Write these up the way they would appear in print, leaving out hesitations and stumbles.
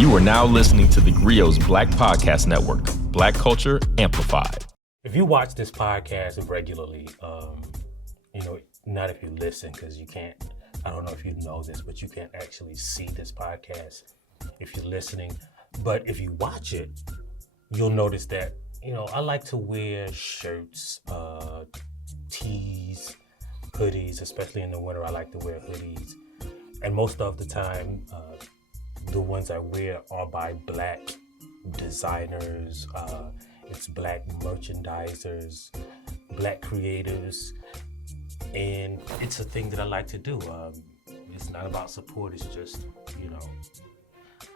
You are now listening to TheGrio's Black Podcast Network, Black Culture Amplified. If you watch this podcast regularly, not if you listen, because you can't, I don't know if you know this, but you can't actually see this podcast if you're listening. But if you watch it, you'll notice that, I like to wear shirts, tees, hoodies, especially in the winter. I like to wear hoodies. And most of the time, the ones I wear are by Black designers, it's Black merchandisers, Black creators, and it's a thing that I like to do. It's not about support, it's just,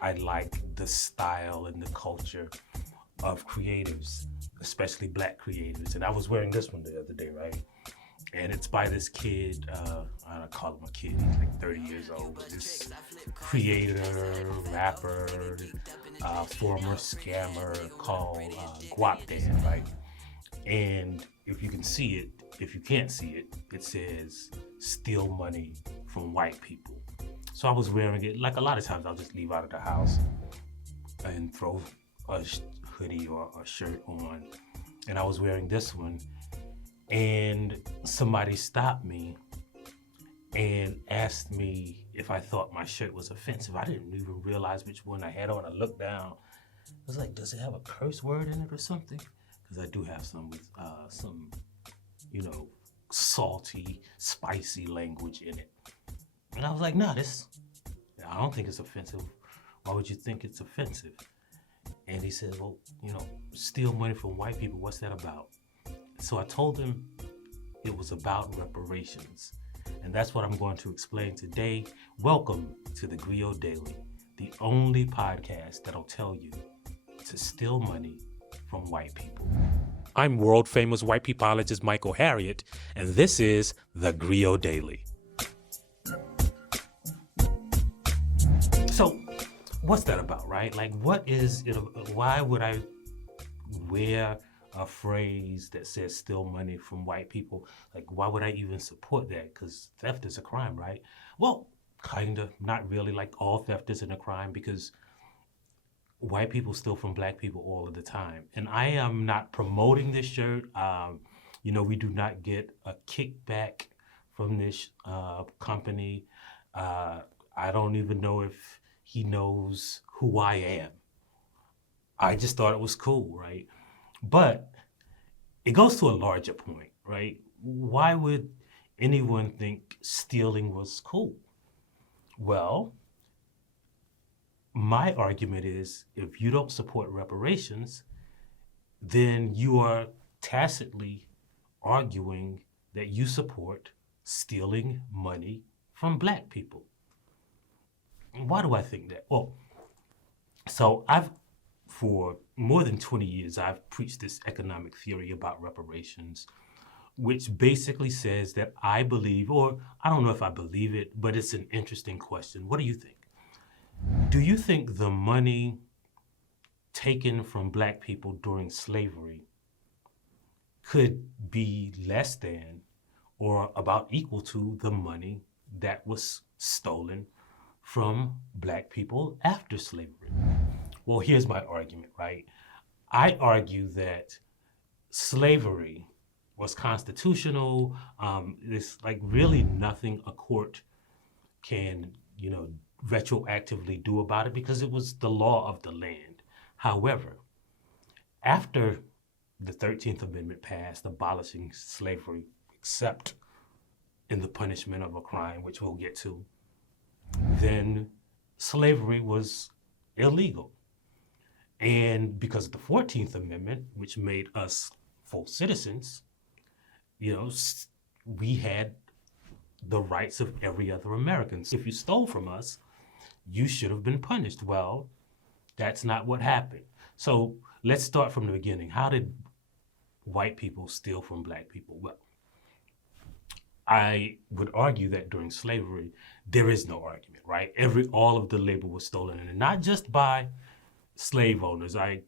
I like the style and the culture of creatives, especially Black creators. And I was wearing this one the other day, right? And it's by this kid, I don't call him a kid, he's like 30 years old, but this creator, rapper, former scammer called Guap Dan, right? And if you can see it, if you can't see it, it says, steal money from white people. So I was wearing it, like a lot of times I'll just leave out of the house and throw a hoodie or a shirt on. And I was wearing this one. And somebody stopped me and asked me if I thought my shirt was offensive. I didn't even realize which one I had on. I looked down. I was like, does it have a curse word in it or something? Because I do have some with some, salty, spicy language in it. And I was like, I don't think it's offensive. Why would you think it's offensive? And he said, well, steal money from white people. What's that about? So I told him it was about reparations. And that's what I'm going to explain today. Welcome to TheGrio Daily, the only podcast that'll tell you to steal money from white people. I'm world famous white peopleologist Michael Harriot, and this is TheGrio Daily. So what's that about, right? Like, what is it? Why would I wear a phrase that says steal money from white people? Like, why would I even support that? Because theft is a crime, right? Well, kind of, not really. Like, all theft isn't a crime because white people steal from Black people all of the time. And I am not promoting this shirt. We do not get a kickback from this company. I don't even know if he knows who I am. I just thought it was cool, right? But it goes to a larger point, right? Why would anyone think stealing was cool? Well, my argument is if you don't support reparations, then you are tacitly arguing that you support stealing money from Black people. Why do I think that? Well, so for more than 20 years, I've preached this economic theory about reparations, which basically says that I believe, or I don't know if I believe it, but it's an interesting question. What do you think? Do you think the money taken from Black people during slavery could be less than or about equal to the money that was stolen from Black people after slavery? Well, here's my argument, right? I argue that slavery was constitutional. There's like really nothing a court can, retroactively do about it because it was the law of the land. However, after the 13th Amendment passed, abolishing slavery, except in the punishment of a crime, which we'll get to, then slavery was illegal. And because of the 14th Amendment, which made us full citizens, we had the rights of every other American. So if you stole from us, you should have been punished. Well, that's not what happened. So let's start from the beginning. How did white people steal from Black people? Well, I would argue that during slavery, there is no argument, right? All of the labor was stolen, and not just by slave owners. I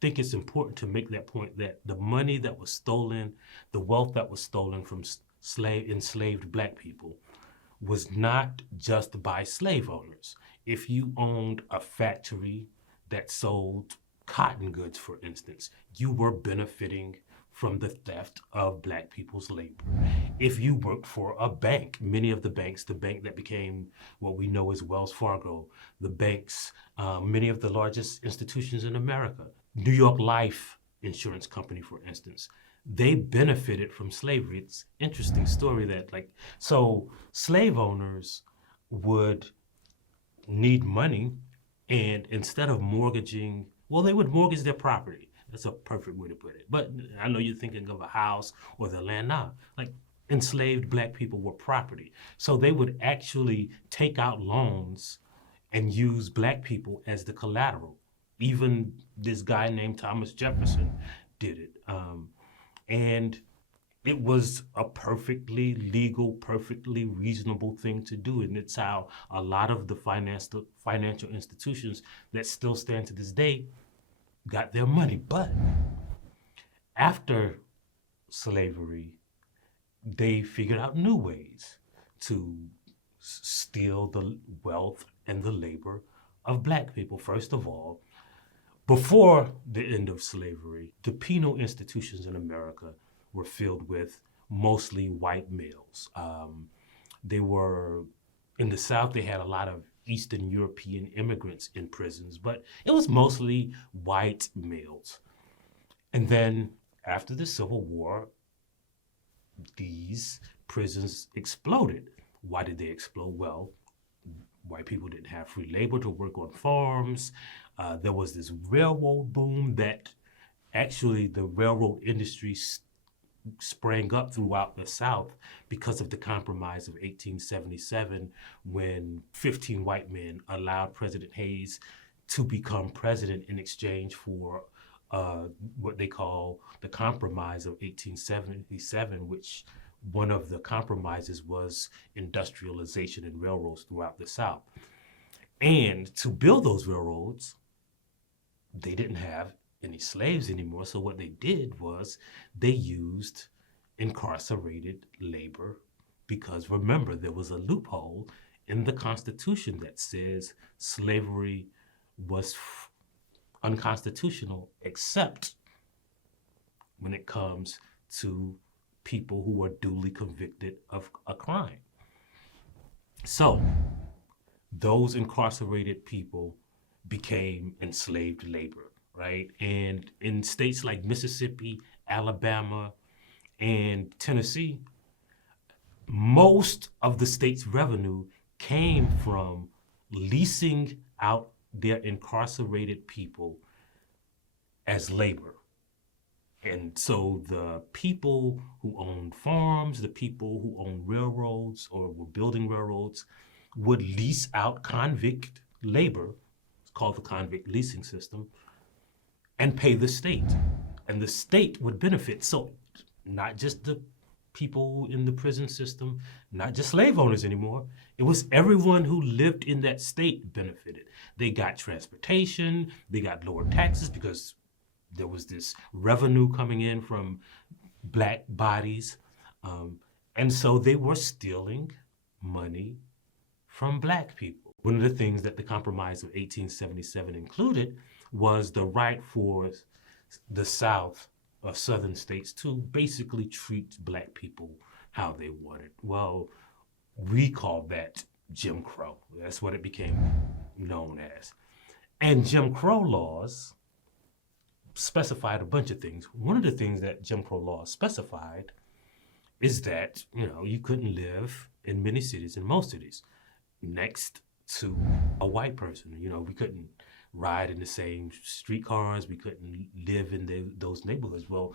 think it's important to make that point that the money that was stolen, the wealth that was stolen from enslaved Black people was not just by slave owners. If you owned a factory that sold cotton goods, for instance, you were benefiting from the theft of Black people's labor. If you worked for a bank, many of the banks, the bank that became what we know as Wells Fargo, the banks, many of the largest institutions in America, New York Life Insurance Company, for instance, they benefited from slavery. It's an interesting story that so slave owners would need money, and instead of mortgaging, well, they would mortgage their property. That's a perfect way to put it. But I know you're thinking of a house or the land. Nah, enslaved Black people were property. So they would actually take out loans and use Black people as the collateral. Even this guy named Thomas Jefferson did it. And it was a perfectly legal, perfectly reasonable thing to do. And it's how a lot of the financial institutions that still stand to this day got their money. But after slavery, they figured out new ways to steal the wealth and the labor of Black people. First of all, before the end of slavery, the penal institutions in America were filled with mostly white males. They were, in the South, they had a lot of Eastern European immigrants in prisons, but it was mostly white males. And then after the Civil War, these prisons exploded. Why did they explode? Well, white people didn't have free labor to work on farms. There was this railroad boom that actually the railroad industry sprang up throughout the South because of the Compromise of 1877, when 15 white men allowed President Hayes to become president in exchange for what they call the Compromise of 1877, which one of the compromises was industrialization and railroads throughout the South. And to build those railroads, they didn't have any slaves anymore. So what they did was they used incarcerated labor, because remember, there was a loophole in the Constitution that says slavery was unconstitutional except when it comes to people who are duly convicted of a crime. So those incarcerated people became enslaved labor, right? And in states like Mississippi, Alabama, and Tennessee, most of the state's revenue came from leasing out their incarcerated people as labor. And so the people who owned farms, the people who owned railroads or were building railroads, would lease out convict labor, it's called the convict leasing system, and pay the state. And the state would benefit. So not just the people in the prison system, not just slave owners anymore, it was everyone who lived in that state benefited. They got transportation, they got lower taxes because there was this revenue coming in from Black bodies. And so they were stealing money from Black people. One of the things that the Compromise of 1877 included was the right for the South or Southern states to basically treat Black people how they wanted. Well, we call that Jim Crow. That's what it became known as. And Jim Crow laws specified a bunch of things. One of the things that Jim Crow laws specified is that, you couldn't live in many cities, in most cities, next to a white person. We couldn't ride in the same streetcars. We couldn't live in those neighborhoods. Well,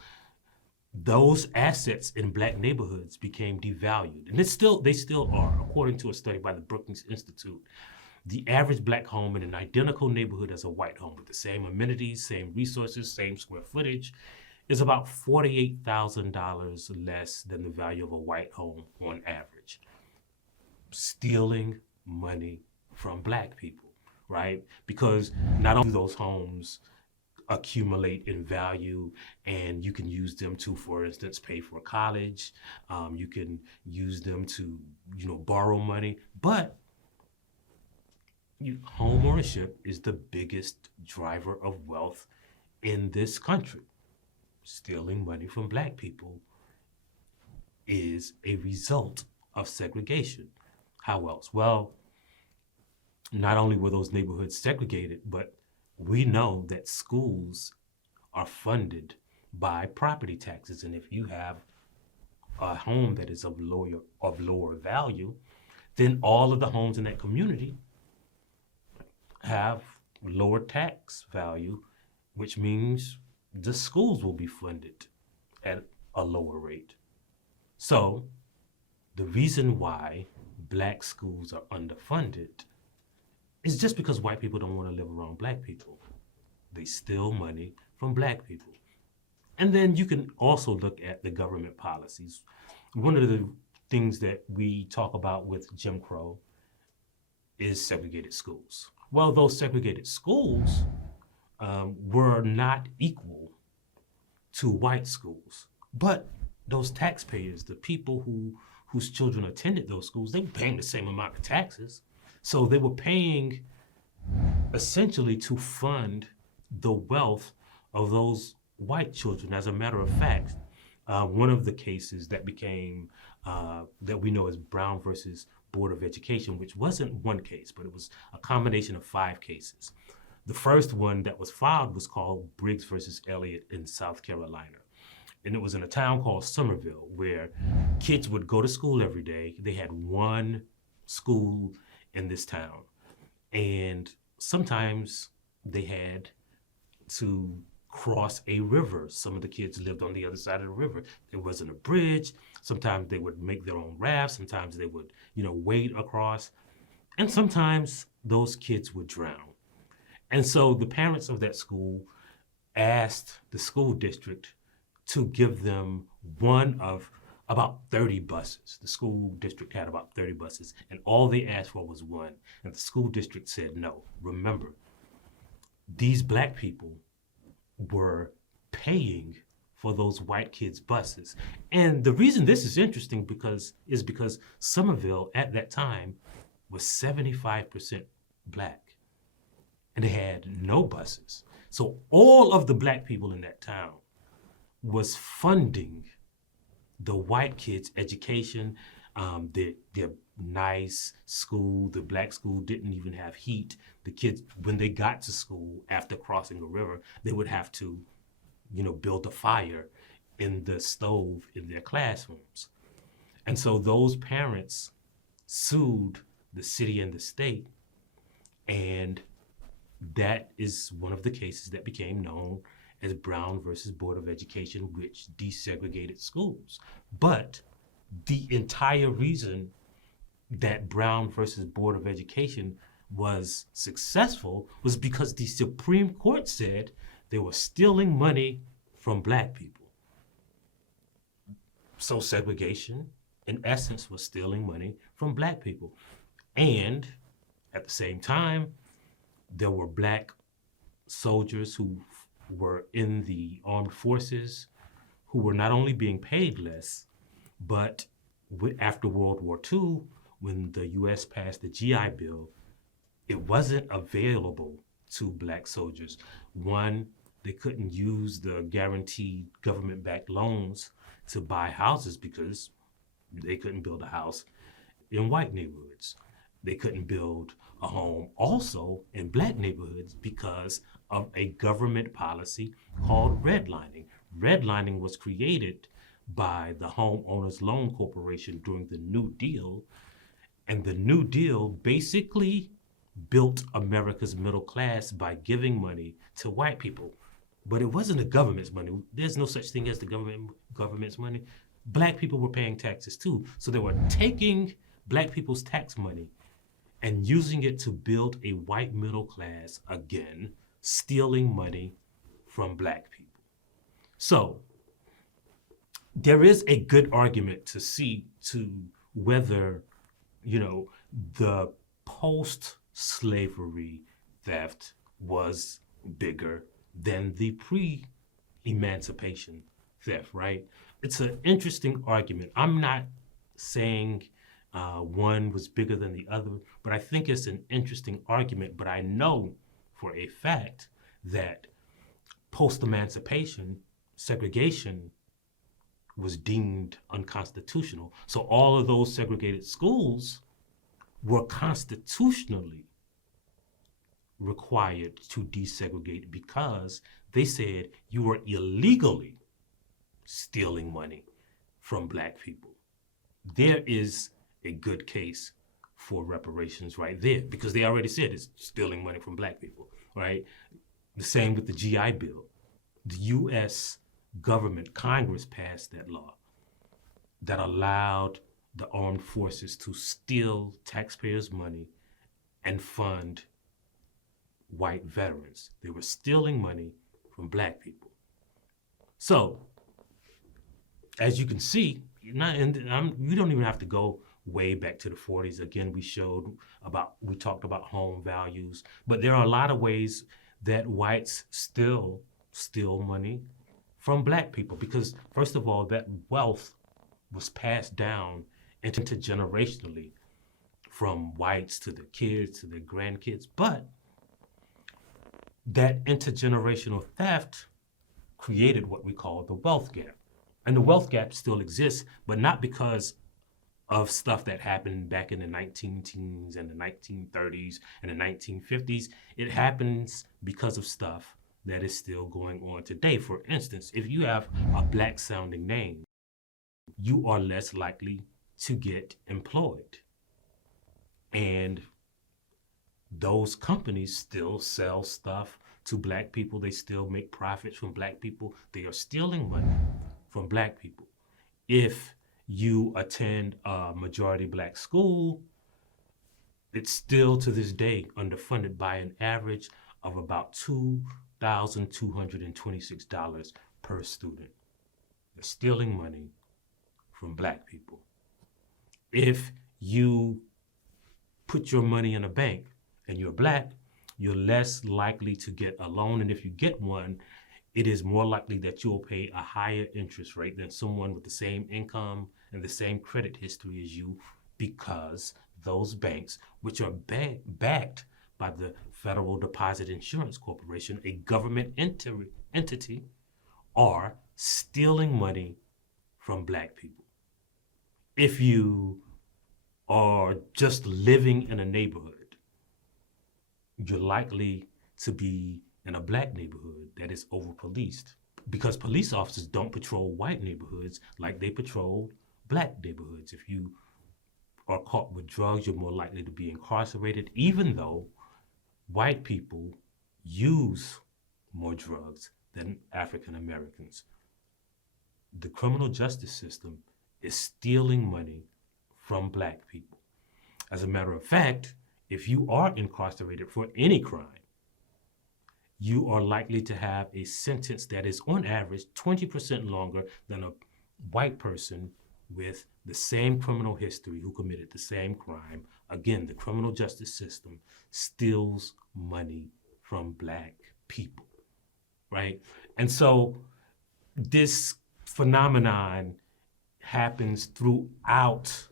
those assets in Black neighborhoods became devalued. And they still are. According to a study by the Brookings Institute, the average Black home in an identical neighborhood as a white home with the same amenities, same resources, same square footage is about $48,000 less than the value of a white home on average. Stealing money from Black people, right? Because not only those homes accumulate in value, and you can use them to, for instance, pay for college. You can use them to, borrow money. But home ownership is the biggest driver of wealth in this country. Stealing money from Black people is a result of segregation. How else? Well, not only were those neighborhoods segregated, but we know that schools are funded by property taxes. And if you have a home that is of lower value, then all of the homes in that community have lower tax value, which means the schools will be funded at a lower rate. So the reason why Black schools are underfunded is just because white people don't want to live around Black people. They steal money from Black people. And then you can also look at the government policies. One of the things that we talk about with Jim Crow is segregated schools. Well, those segregated schools were not equal to white schools, but those taxpayers, the people whose children attended those schools, they were paying the same amount of taxes. So they were paying essentially to fund the wealth of those white children. As a matter of fact, one of the cases that became, that we know as Brown versus Board of Education, which wasn't one case, but it was a combination of 5 cases. The first one that was filed was called Briggs versus Elliott in South Carolina. And it was in a town called Somerville, where kids would go to school every day. They had one school in this town. And sometimes they had to cross a river. Some of the kids lived on the other side of the river. There wasn't a bridge. Sometimes they would make their own rafts. Sometimes they would, wade across. And sometimes those kids would drown. And so the parents of that school asked the school district to give them one of about 30 buses. The school district had about 30 buses, and all they asked for was one. And the school district said no. Remember, these Black people were paying for those white kids' buses. And the reason this is interesting is because Somerville at that time was 75% Black, and they had no buses. So all of the Black people in that town was funding the white kids' education. Their nice school, the Black school didn't even have heat. The kids, when they got to school after crossing a river, they would have to, build a fire in the stove in their classrooms. And so those parents sued the city and the state, and that is one of the cases that became known as Brown versus Board of Education, which desegregated schools. But the entire reason that Brown versus Board of Education was successful was because the Supreme Court said they were stealing money from Black people. So segregation, in essence, was stealing money from Black people. And at the same time, there were Black soldiers who were in the armed forces who were not only being paid less, but after World War II, when the U.S. passed the GI Bill, it wasn't available to Black soldiers. One, they couldn't use the guaranteed government-backed loans to buy houses because they couldn't build a house in white neighborhoods. They couldn't build a home also in Black neighborhoods because of a government policy called redlining. Redlining was created by the Homeowners Loan Corporation during the New Deal, and the New Deal basically built America's middle class by giving money to white people. But it wasn't the government's money. There's no such thing as the government's money. Black people were paying taxes too. So they were taking Black people's tax money and using it to build a white middle class again, stealing money from Black people. So there is a good argument to whether, the post-slavery theft was bigger than the pre-emancipation theft, right? It's an interesting argument. I'm not saying one was bigger than the other, but I think it's an interesting argument. But I know for a fact that post-emancipation, segregation was deemed unconstitutional. So all of those segregated schools were constitutionally required to desegregate because they said you were illegally stealing money from Black people. There is a good case for reparations right there because they already said it's stealing money from Black people, right? The same with the GI Bill. The U.S. government, Congress passed that law that allowed the armed forces to steal taxpayers' money and fund white veterans. They were stealing money from Black people. So, as you can see, you don't even have to go way back to the 40s. Again, we talked about home values, but there are a lot of ways that whites still steal money from Black people because, first of all, that wealth was passed down intergenerationally from whites to their kids to their grandkids. But that intergenerational theft created what we call the wealth gap. And the wealth gap still exists, but not because of stuff that happened back in the 19-teens and the 1930s and the 1950s. It happens because of stuff that is still going on today. For instance, if you have a Black sounding name, you are less likely to get employed. And those companies still sell stuff to Black people. They still make profits from Black people. They are stealing money from Black people. If you attend a majority Black school, it's still to this day underfunded by an average of about $2,226 per student. They're stealing money from Black people. If you put your money in a bank and you're Black, you're less likely to get a loan. And if you get one, it is more likely that you'll pay a higher interest rate than someone with the same income and the same credit history as you, because those banks, which are backed by the Federal Deposit Insurance Corporation, a government entity, are stealing money from Black people. If you are just living in a neighborhood, you're likely to be in a Black neighborhood that is over-policed because police officers don't patrol white neighborhoods like they patrol Black neighborhoods. If you are caught with drugs, you're more likely to be incarcerated, even though white people use more drugs than African Americans. The criminal justice system is stealing money from Black people. As a matter of fact, if you are incarcerated for any crime, you are likely to have a sentence that is on average 20% longer than a white person with the same criminal history who committed the same crime. Again, the criminal justice system steals money from Black people, right? And so this phenomenon happens throughout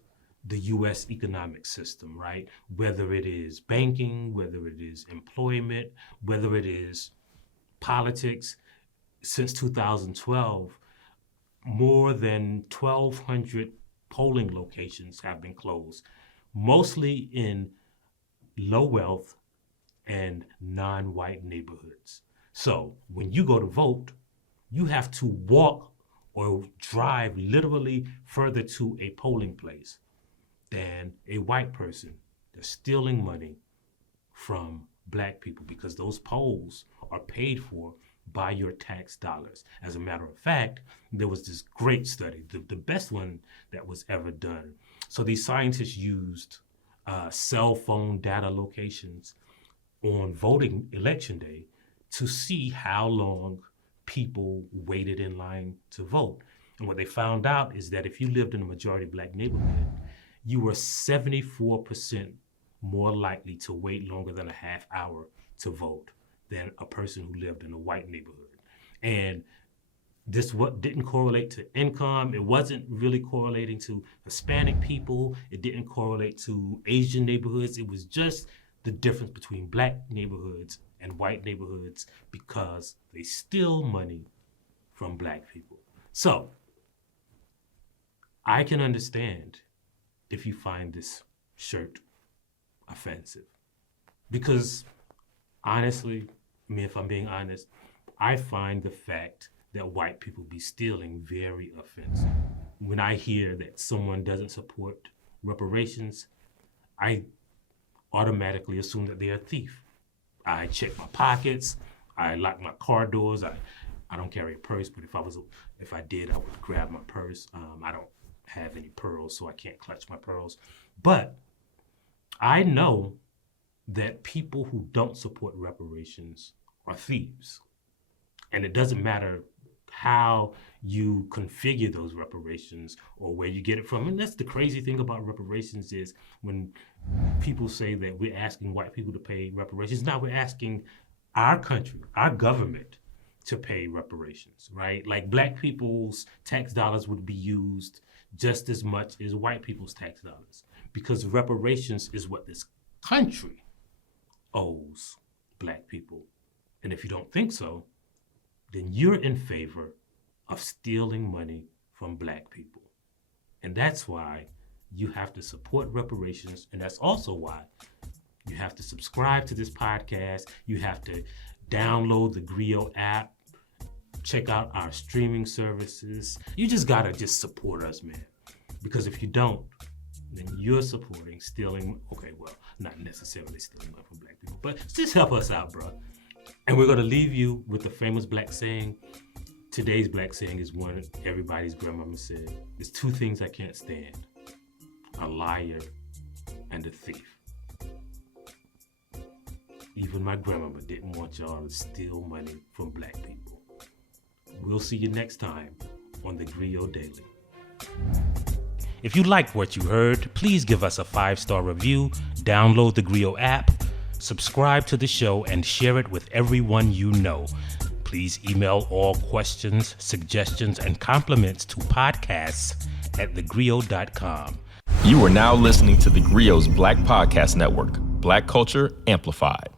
the U.S. economic system, right? Whether it is banking, whether it is employment, whether it is politics. Since 2012, more than 1,200 polling locations have been closed, mostly in low wealth and non-white neighborhoods. So when you go to vote, you have to walk or drive literally further to a polling place than a white person. They're stealing money from Black people because those polls are paid for by your tax dollars. As a matter of fact, there was this great study, the best one that was ever done. So these scientists used cell phone data locations on voting election day to see how long people waited in line to vote. And what they found out is that if you lived in a majority Black neighborhood, you were 74% more likely to wait longer than a half hour to vote than a person who lived in a white neighborhood. And this what didn't correlate to income. It wasn't really correlating to Hispanic people. It didn't correlate to Asian neighborhoods. It was just the difference between black neighborhoods and white neighborhoods because they steal money from black people. So I can understand if you find this shirt offensive. Because honestly, if I'm being honest, I find the fact that white people be stealing very offensive. When I hear that someone doesn't support reparations, I automatically assume that they're a thief. I check my pockets, I lock my car doors. I don't carry a purse, but if I did, I would grab my purse. I don't have any pearls, so I can't clutch my pearls. But I know that people who don't support reparations are thieves. And it doesn't matter how you configure those reparations or where you get it from. And that's the crazy thing about reparations is when people say that we're asking white people to pay reparations, now we're asking our country, our government, to pay reparations, right? Like black people's tax dollars would be used just as much as white people's tax dollars because reparations is what this country owes black people. And if you don't think so, then you're in favor of stealing money from black people. And that's why you have to support reparations. And that's also why you have to subscribe to this podcast. You have to download the TheGrio app, check out our streaming services. You just gotta just support us, man. Because if you don't, then you're supporting stealing, okay, well, not necessarily stealing money from black people, but just help us out, bro. And we're gonna leave you with the famous black saying. Today's black saying is one everybody's grandmama said. There's two things I can't stand, a liar and a thief. Even my grandmama didn't want y'all to steal money from black people. We'll see you next time on TheGrio Daily. If you liked what you heard, please give us a 5-star review, download the TheGrio app, subscribe to the show, and share it with everyone you know. Please email all questions, suggestions, and compliments to podcasts@thegrio.com. You are now listening to TheGrio's Black Podcast Network, Black Culture Amplified.